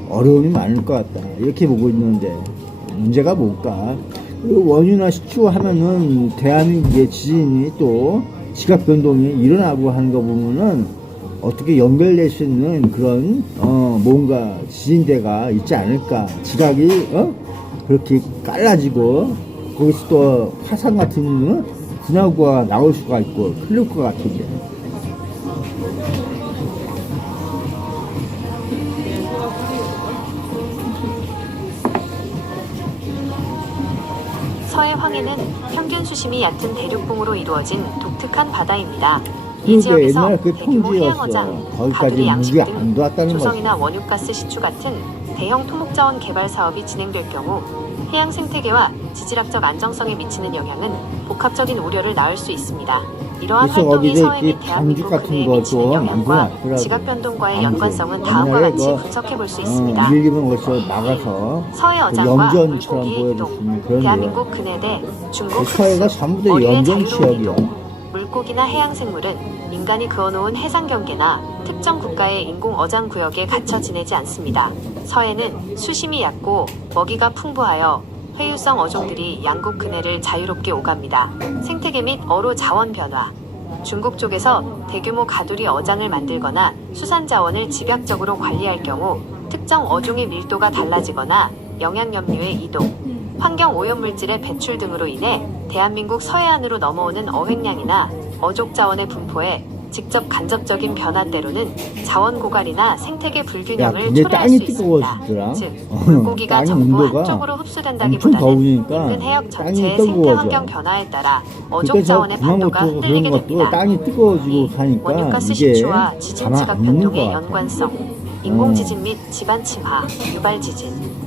어려움이 많을 것 같다 이렇게 보고 있는데 문제가 뭘까? 원유나 식초 하면은 대한민국의 지진이 또 지각 변동이 일어나고 하는 거 보면은 어떻게 연결될 수 있는 그런 뭔가 지진대가 있지 않을까. 지각이 그렇게 깔라지고 거기서 또 화산 같은 분화구가 나올 수가 있고 흐를 것 같은데. 서해 황해는 평균 수심이 얕은 대륙봉으로 이루어진 독특한 바다입니다. 이 그게 지역에서 옛날에 그게 대규모 평지였어. 해양어장, 거기까지 가두리 양식 물이 안 등 들어왔다는 거지. 조성이나 원유가스 시추 같은 대형 토목자원 개발 사업이 진행될 경우 해양 생태계와 지질학적 안정성에 미치는 영향은 복합적인 우려를 낳을 수 있습니다. 이러한 그래서 활동이 거기서 서해 및 이렇게 대한민국 반죽 같은 근해에 것도 미치는 영향과 만들어놨더라고. 지각 변동과의 반죽. 연관성은 다음과 옛날에 같이 뭐, 분석해 볼 수 있습니다. 밀리면 거기서 막아서 서해 그 어장과 염전처럼 물고기의 보여줄 수 이동, 있는 그런 대한민국 근해대 중국 서해가 흑수, 전부 다 어류의 염전 자유로운 지역이야. 이동, 물고기나 해양생물은 인간이 그어놓은 해상 경계나 특정 국가의 인공 어장 구역에 갇혀 지내지 않습니다. 서해는 수심이 얕고 먹이가 풍부하여 회유성 어종들이 양국 근해를 자유롭게 오갑니다. 생태계 및 어로 자원 변화. 중국 쪽에서 대규모 가두리 어장을 만들거나 수산 자원을 집약적으로 관리할 경우 특정 어종의 밀도가 달라지거나 영양염류의 이동, 환경 오염물질의 배출 등으로 인해 대한민국 서해안으로 넘어오는 어획량이나 어족 자원의 분포에 직접 간접적인 변화 때로는 자원 고갈이나 생태계 불균형을 근데 초래할 땅이 수 있습니다. 뜨거워지더라. 즉, 물고기가 땅의 전부 온도가 한쪽으로 엄청 흡수된다기보다는 더우니까 인근 해역 땅이 전체의 생태 뜨거워져. 환경 변화에 따라 어족 그때 저 자원의 판도가 구멍 그런 흔들리게 것도 됩니다. 땅이 뜨거워지고 하니까 원유가스 이게 시추와 지진 가만 지각 안 있는 것 변동의 같아. 연관성, 인공지진 및 지반 침하, 유발 지진.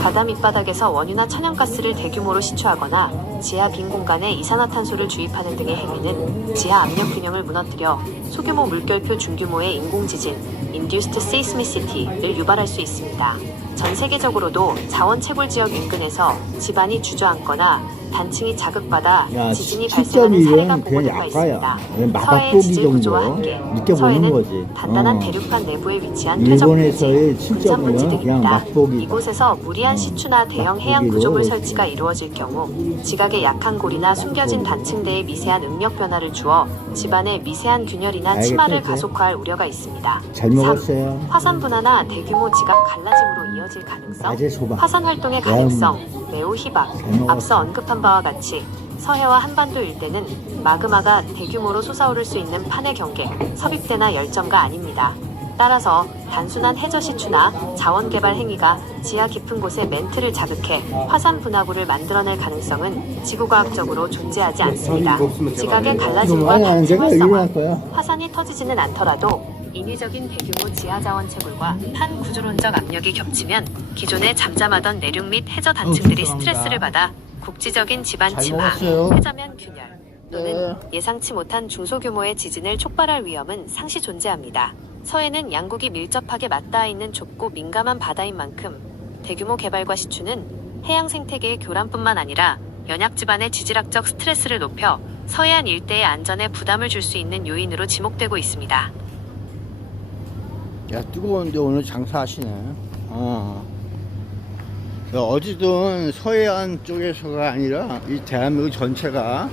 바다 밑바닥에서 원유나 천연가스를 대규모로 시추하거나 지하 빈 공간에 이산화탄소를 주입하는 등의 행위는 지하 압력 균형을 무너뜨려 소규모 물결표 중규모의 인공지진, Induced Seismicity를 유발할 수 있습니다. 전 세계적으로도 자원 채굴 지역 인근에서 지반이 주저앉거나 단층이 자극받아 야, 지진이 발생하는 사례가 7.1은 그냥 보고된 바 약가야. 있습니다. 그냥 서해의 막박보기 지질 정도 구조와 함께 느껴보는 서해는 거지. 단단한 대륙판 내부에 위치한 일본에서의 퇴적물질, 분산물질 7.1은 그냥 등입니다. 막보기. 이곳에서 무리한 시추나 대형 해양 막보기로 구조물 설치가 이루어질 경우 지각의 약한 골이나 숨겨진 단층대에 미세한 응력 변화를 주어 집안의 미세한 균열이나 알겠죠, 침하를 이제? 가속화할 우려가 있습니다. 잘 3. 먹었어요. 화산 분화나 대규모 지각 갈라짐으로 이어질 가능성, 낮에 소박. 화산 활동의 가능성 매우 희박. 앞서 언급한 바와 같이 서해와 한반도 일대는 마그마가 대규모로 솟아오를 수 있는 판의 경계, 섭입대나 열점가 아닙니다. 따라서 단순한 해저 시추나 자원 개발 행위가 지하 깊은 곳에 멘트를 자극해 화산 분화구를 만들어낼 가능성은 지구과학적으로 존재하지 않습니다. 지각의 갈라짐과 아니, 단층 제가 일어날 활성화, 거야. 화산이 터지지는 않더라도 인위적인 대규모 지하 자원 채굴과 판 구조론적 압력이 겹치면 기존에 잠잠하던 내륙 및 해저 단층들이 죄송합니다. 스트레스를 받아 국지적인 지반 잘 침하, 먹었어요. 해저면 균열 또는 예상치 못한 중소규모의 지진을 촉발할 위험은 상시 존재합니다. 서해는 양국이 밀접하게 맞닿아 있는 좁고 민감한 바다인 만큼 대규모 개발과 시추는 해양 생태계의 교란뿐만 아니라 연약 지반의 지질학적 스트레스를 높여 서해안 일대의 안전에 부담을 줄 수 있는 요인으로 지목되고 있습니다. 야, 뜨거운데 오늘 장사하시네. 어디든 서해안 쪽에서가 아니라 이 대한민국 전체가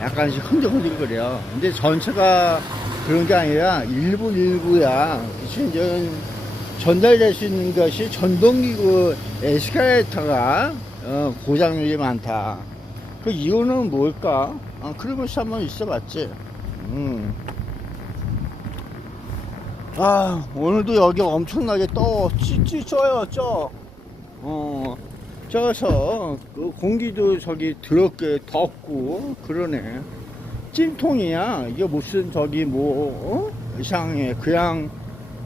약간씩 흔들흔들거려. 근데 전체가 그런 게 아니라 일부야. 이제 전달될 수 있는 것이 전동기구 에스컬레이터가 고장률이 많다. 그 이유는 뭘까? 그러면서 한번 있어봤지. 오늘도 여기 엄청나게 쪄요, 쪄. 쪄서 그 공기도 저기 더럽게 덥고 그러네. 찜통이야. 이게 무슨 저기 뭐 이상해. 그냥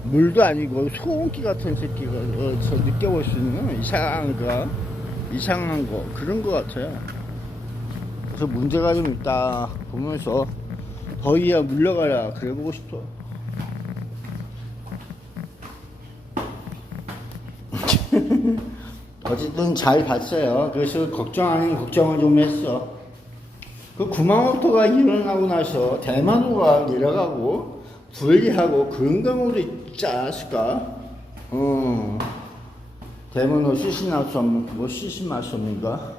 물도 아니고 소음기 같은 새끼가 저 느껴볼 수 있는 이상한 거 그런 거 같아요. 그래서 문제가 좀 있다 보면서 더위야 물러가라 그래 보고 싶어. 어쨌든 잘 봤어요. 그래서 걱정 아닌 걱정을 좀 했어. 그 구마모토가 일어나고 나서 대만호가 내려가고 분리하고 그런 경우도 있지 않았을까? 대만호 시신할 수 없는, 뭐 시신할 수 없는가?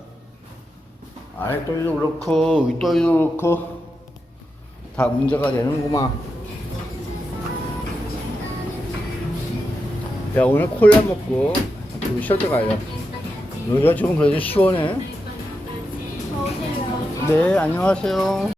아랫도리도 그렇고 윗도리도 그렇고 다 문제가 되는구만. 야, 오늘 콜라 먹고 우리 셔터 가요. 여기가 좀 그래도 시원해. 네, 안녕하세요.